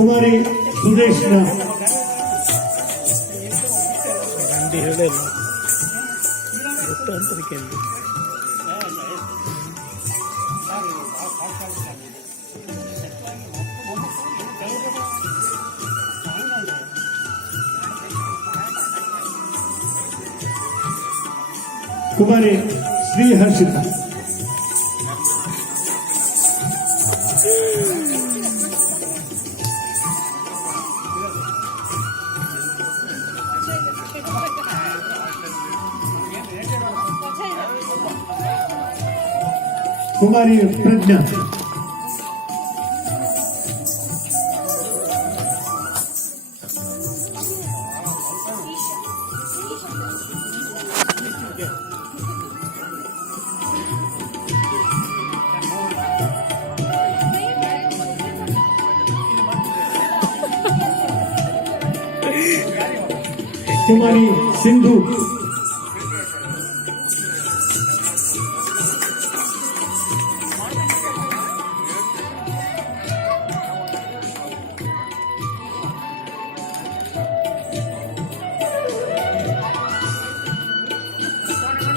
ಕುಮಾರಿ ಸುದೇಶ್ನ ಕುಮಾರಿ ಶ್ರೀ ಹರ್ಷಿತಾ ಕುಮಾರಿ ಪ್ರಜ್ಞಾ ಕುಮಾರಿ ಸಿಂಧು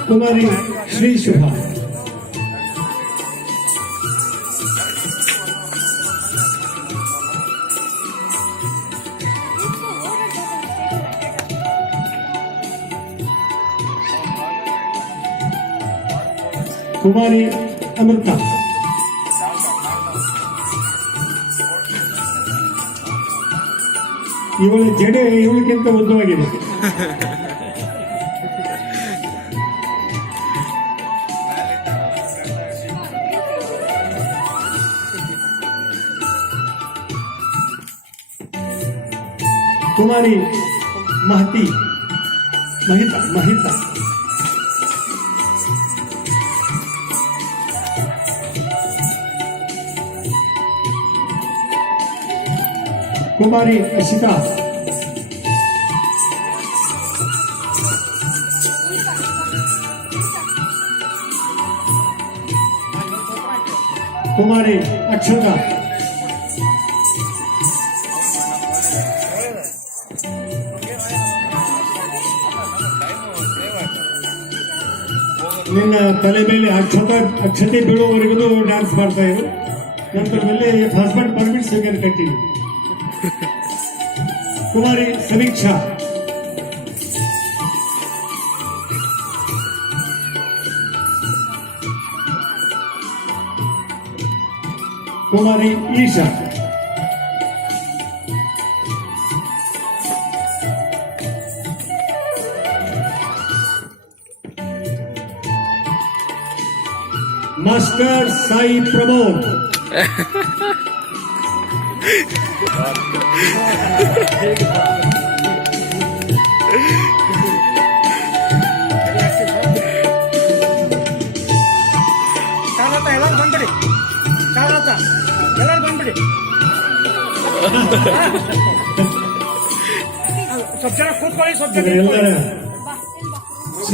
ಕುಮಾರಿ ಶ್ರೀ ಶುಭ ಕುಮಾರಿ ಅಮೃತ ಇವಳ ಜಡೆ ಇವಳಿಗಿಂತ ಉದ್ದವಾಗಿದೆ. ಕುಮಾರಿ ಮಹಿತಾ ಕುಮಾರಿ ಅಶಿತಾ ಕುಮಾರಿ ಅಕ್ಷತಾ ನಿನ್ನ ತಲೆ ಮೇಲೆ ಅಕ್ಷತೆ ಬೀಳುವವರೆಗೂ ಡ್ಯಾನ್ಸ್ ಮಾಡ್ತಾ ಇರು. ನಂತರದಲ್ಲಿ ಹಸ್ಬೆಂಡ್ ಪರ್ಮಿಟ್ ಸಿಗನ್ ಕಂಟಿನ್ಯೂ. ಕುಮಾರಿ ಸಮೀಕ್ಷಾ ಕುಮಾರಿ ಈಶಾ ಮಾಸ್ಟರ್ ಸಾಯಿ ಪ್ರಮೋದ್ ಎಲ್ಲರೂ ಬಂದ್ಬಿಡಿ. ಸ್ವಲ್ಪ ಜನ ಕೂತ್ಕೊಳ್ಳಿ, ಸ್ವಲ್ಪ ಜನ